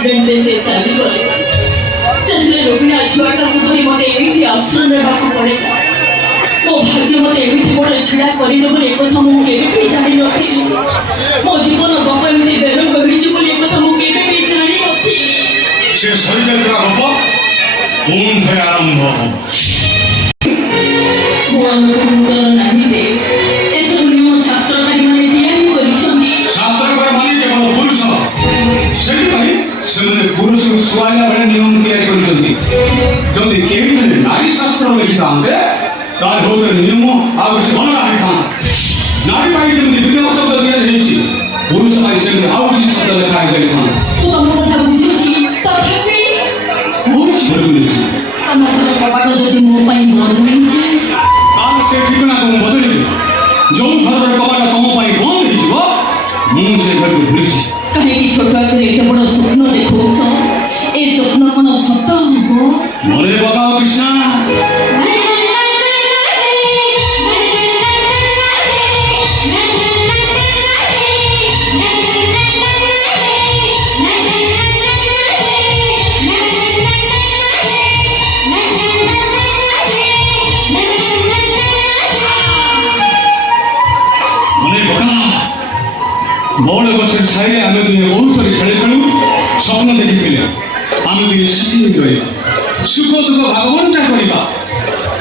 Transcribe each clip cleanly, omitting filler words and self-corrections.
ଆକ୍ସିଡେଣ୍ଟରେ ସେ ଚାଲିଗଲେ। ସେଥିରେ ରୋଗିଣା ଛୁଆଟାକୁ ଧରି ମୋତେ ଏମିତି ଆଶ୍ରୟ ନେବାକୁ ପଡ଼ିଲା। ମୋ ଭାଗ୍ୟ ମୋତେ ଏମିତି ବଡ଼ ଛିଡ଼ା କରିଦେବ ବୋଲି ଏକଥା ମୁଁ କେବେ ବି ଜାଣିନଥିଲି। ମୋ ଜୀବନ ଗପ ଏମିତି ବେରଙ୍ଗ ହୋଇଛି ବୋଲି ଏକଥା ମୁଁ କେବେ ବି ଜାଣିନଥିଲି। ସେ ସରିଯାଇଥିବା ଗପ ପୁଣି ଆରମ୍ଭ ହେବ। ମୋ ଅନୁଭୂତିର ନାହିଁ ଯେ ଏସବୁ ନିୟମ ଶାସ୍ତ୍ରକାରୀମାନେ ତିଆରି କରିଛନ୍ତି। ଶାସ୍ତ୍ରକାରମାନେ କେବଳ ପୁରୁଷ, ସେଥିପାଇଁ ସେମାନେ ପୁରୁଷକୁ ଶୁଆଇଲା ବେଳେ ନିୟମ ତିଆରି କରିଛନ୍ତି। ଯଦି କେହି ଜଣେ ନାରୀ ଶାସ୍ତ୍ର ଲେଖିଥାନ୍ତେ ତାହେଲେ ହୁଏତ ନିୟମ ଆଉ କିଛି ଅଲଗା ହେଇଥାନ୍ତା। ନାରୀ ପାଇଁ ଯେମିତି ବିଜ୍ଞାନ ଶବ୍ଦ ତିଆରି ହେଇଛି, ପୁରୁଷ ପାଇଁ ସେମିତି ଆଉ କିଛି ଶବ୍ଦ ଲେଖା ହେଇଯାଇଥାନ୍ତା। ତୁ ତମ କଥା ବୁଝୁଛି, ତଥାପି ତମ ଘର କବାଟ ଯଦି ମୋ ପାଇଁ ବନ୍ଦ ହେଇଯାଏ ତାହେଲେ ସେ ଠିକଣାକୁ ମୁଁ ବଦଳିବି। ଯୋଉ ଘରର କବାଟ ତମ ପାଇଁ ବନ୍ଦ ହେଇଯିବ, ମୁଁ ସେ ଘରକୁ ଭୁଲିଛି। କାହିଁକି ଛୋଟ ଆଖିରେ ଏତେ ବଡ଼ ସ୍ୱପ୍ନ ଦେଖାଉଛ? ଏ ସ୍ୱପ୍ନ କ'ଣ ସତ ହବ? ମନେ ପକାଅ କୃଷ୍ଣା। ବଉଳ ଗଛରେ ଛାଇରେ ଆମେ ଦୁହେଁ ଔଷଧରେ ଖେଳୁ ଖେଳୁ ସ୍ୱପ୍ନ ଦେଖିଥିଲେ ଆମେ ଦୁହେଁ ସାଥୀ ହୋଇ ରହିବା, ସୁଖ ଦୁଃଖ ଭାଗବଣ୍ଟା କରିବା।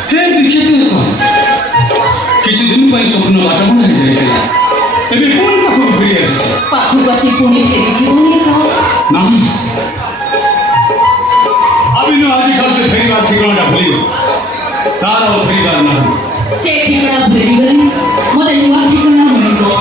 କେତେ କିଛି ଦିନ ପାଇଁ ସ୍ୱପ୍ନ ବାଟବଣା ହେଇଯାଇଥିଲା। ଏବେ ପୁଣି ପାଖକୁ ଫେରି ଆସିଛି। ପାଖକୁ ଆସି ପୁଣି ଫେରିଛି ନା, ଆବିନ ଆଜିଠାରୁ ସେ ଫେରିବାର ଠିକଣାଟା ଭୁଲିବ। ତାର ଆଉ ଫେରିବାର ନାହିଁ। ସେ ଠିକଣା ଭୁଲିଗଲେ ମୋତେ ନୂଆ ଠିକଣା ମିଳିବ।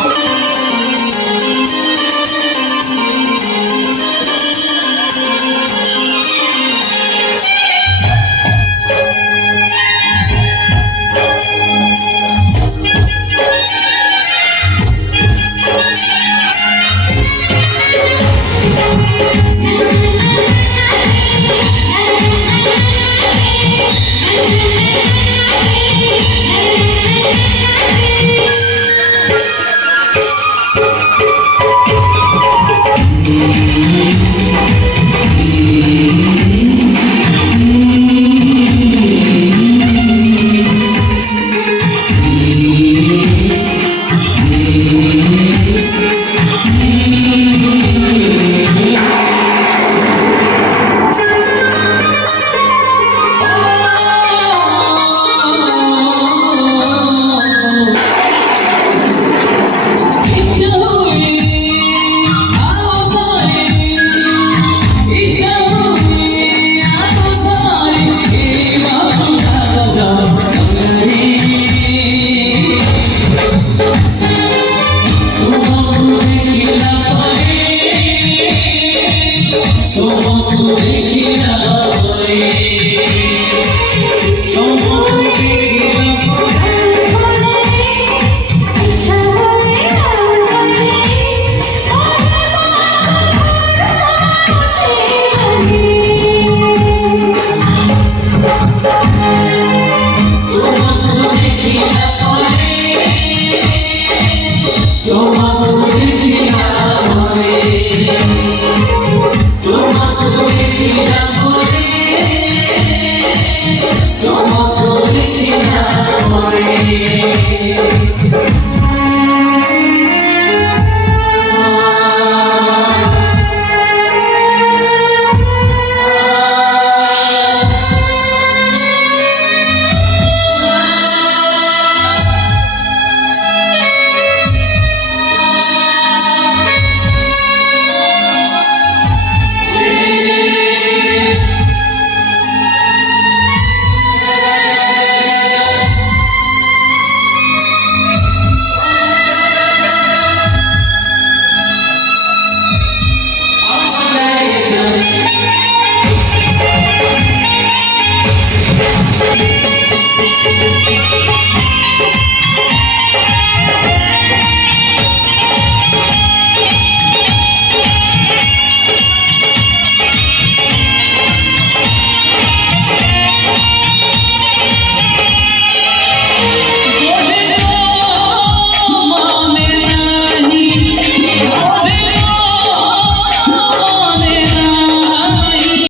Oh,